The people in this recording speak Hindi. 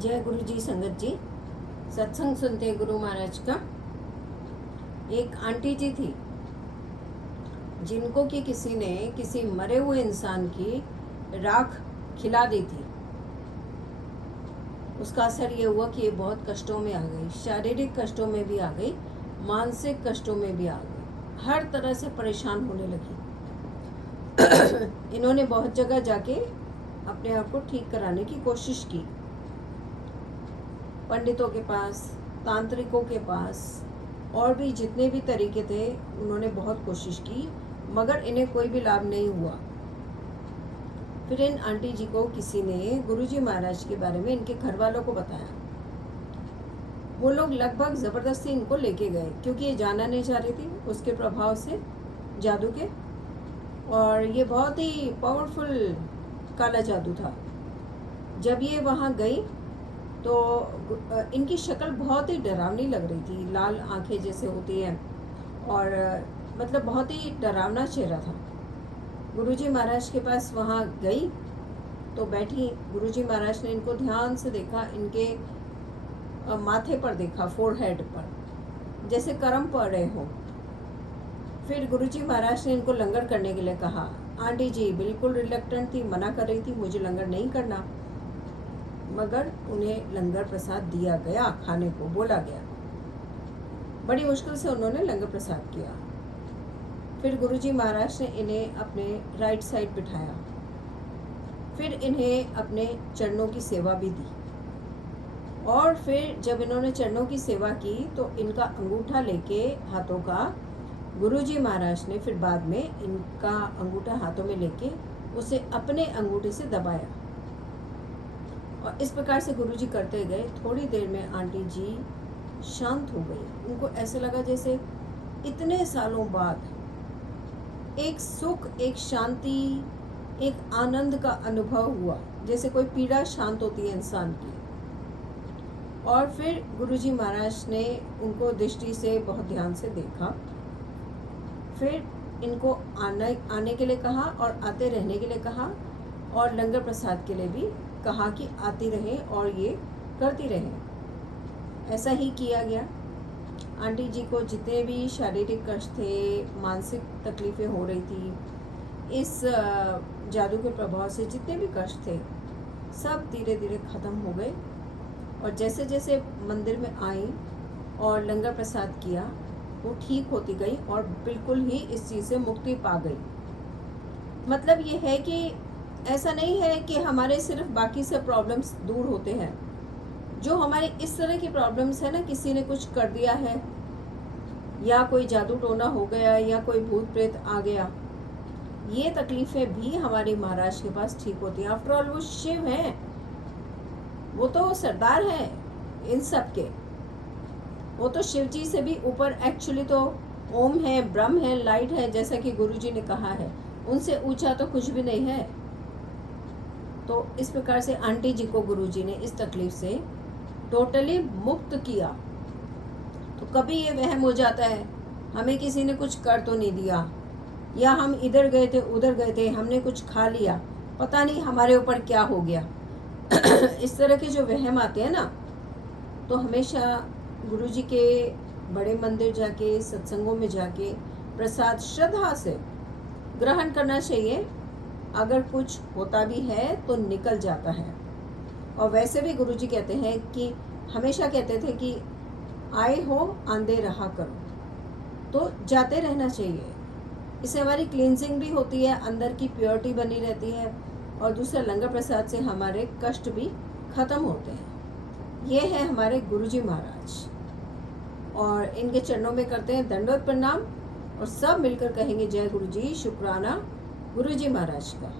जय गुरु जी। संगत जी, सत्संग सुनते गुरु महाराज का। एक आंटी जी थी जिनको कि किसी ने किसी मरे हुए इंसान की राख खिला दी थी। उसका असर ये हुआ कि ये बहुत कष्टों में आ गई, शारीरिक कष्टों में भी आ गई, मानसिक कष्टों में भी आ गई, हर तरह से परेशान होने लगी। इन्होंने बहुत जगह जाके अपने आप को ठीक कराने की कोशिश की, पंडितों के पास, तांत्रिकों के पास, और भी जितने भी तरीके थे उन्होंने बहुत कोशिश की, मगर इन्हें कोई भी लाभ नहीं हुआ। फिर इन आंटी जी को किसी ने गुरुजी महाराज के बारे में इनके घर वालों को बताया। वो लोग लगभग ज़बरदस्ती इनको लेके गए, क्योंकि ये जाना नहीं चाह रही थी उसके प्रभाव से, जादू के। और ये बहुत ही पावरफुल काला जादू था। जब ये वहाँ गई तो इनकी शक्ल बहुत ही डरावनी लग रही थी, लाल आंखें जैसे होती हैं, और मतलब बहुत ही डरावना चेहरा था। गुरुजी महाराज के पास वहाँ गई तो बैठी। गुरुजी महाराज ने इनको ध्यान से देखा, इनके माथे पर देखा, फोरहेड पर, जैसे कर्म पड़ रहे हो। फिर गुरुजी महाराज ने इनको लंगर करने के लिए कहा। आंटी जी बिल्कुल रिलक्टेंट थी, मना कर रही थी, मुझे लंगर नहीं करना, मगर उन्हें लंगर प्रसाद दिया गया, खाने को बोला गया। बड़ी मुश्किल से उन्होंने लंगर प्रसाद किया। फिर गुरुजी महाराज ने इन्हें अपने राइट साइड बिठाया। फिर इन्हें अपने चरणों की सेवा भी दी, और फिर जब इन्होंने चरणों की सेवा की तो इनका अंगूठा लेके हाथों का गुरुजी महाराज ने फिर बाद में इनका अंगूठा हाथों में लेके उसे अपने अंगूठे से दबाया, और इस प्रकार से गुरुजी करते गए। थोड़ी देर में आंटी जी शांत हो गई। उनको ऐसा लगा जैसे इतने सालों बाद एक सुख, एक शांति, एक आनंद का अनुभव हुआ, जैसे कोई पीड़ा शांत होती है इंसान की। और फिर गुरुजी महाराज ने उनको दृष्टि से बहुत ध्यान से देखा। फिर इनको आने के लिए कहा और आते रहने के लिए कहा, और लंगर प्रसाद के लिए भी कहा कि आती रहें और ये करती रहें। ऐसा ही किया गया। आंटी जी को जितने भी शारीरिक कष्ट थे, मानसिक तकलीफ़ें हो रही थी, इस जादू के प्रभाव से जितने भी कष्ट थे, सब धीरे धीरे ख़त्म हो गए। और जैसे जैसे मंदिर में आई और लंगर प्रसाद किया, वो ठीक होती गई और बिल्कुल ही इस चीज़ से मुक्ति पा गई। मतलब ये है कि ऐसा नहीं है कि हमारे सिर्फ बाकी से प्रॉब्लम्स दूर होते हैं। जो हमारे इस तरह की प्रॉब्लम्स है ना, किसी ने कुछ कर दिया है, या कोई जादू टोना हो गया, या कोई भूत प्रेत आ गया, ये तकलीफ़ें भी हमारे महाराज के पास ठीक होती हैं। आफ्टर ऑल वो शिव हैं, वो तो सरदार हैं इन सब के। वो तो शिव जी से भी ऊपर, एक्चुअली तो ओम है, ब्रह्म है, लाइट है, जैसा कि गुरुजी ने कहा है। उनसे ऊंचा तो कुछ भी नहीं है। तो इस प्रकार से आंटी जी को गुरुजी ने इस तकलीफ से टोटली मुक्त किया। तो कभी ये वहम हो जाता है, हमें किसी ने कुछ कर तो नहीं दिया, या हम इधर गए थे उधर गए थे, हमने कुछ खा लिया, पता नहीं हमारे ऊपर क्या हो गया। इस तरह के जो वहम आते हैं ना, तो हमेशा गुरुजी के बड़े मंदिर जाके, सत्संगों में जाके प्रसाद श्रद्धा से ग्रहण करना चाहिए। अगर कुछ होता भी है तो निकल जाता है। और वैसे भी गुरुजी कहते हैं कि, हमेशा कहते थे कि आए हो आंदे रहा करो, तो जाते रहना चाहिए। इससे हमारी क्लींजिंग भी होती है, अंदर की प्योरिटी बनी रहती है, और दूसरा लंगर प्रसाद से हमारे कष्ट भी खत्म होते हैं। ये है हमारे गुरुजी महाराज, और इनके चरणों में करते हैं दंडवत प्रणाम, और सब मिलकर कहेंगे जय गुरुजी, शुक्राना गुरुजी महाराज का।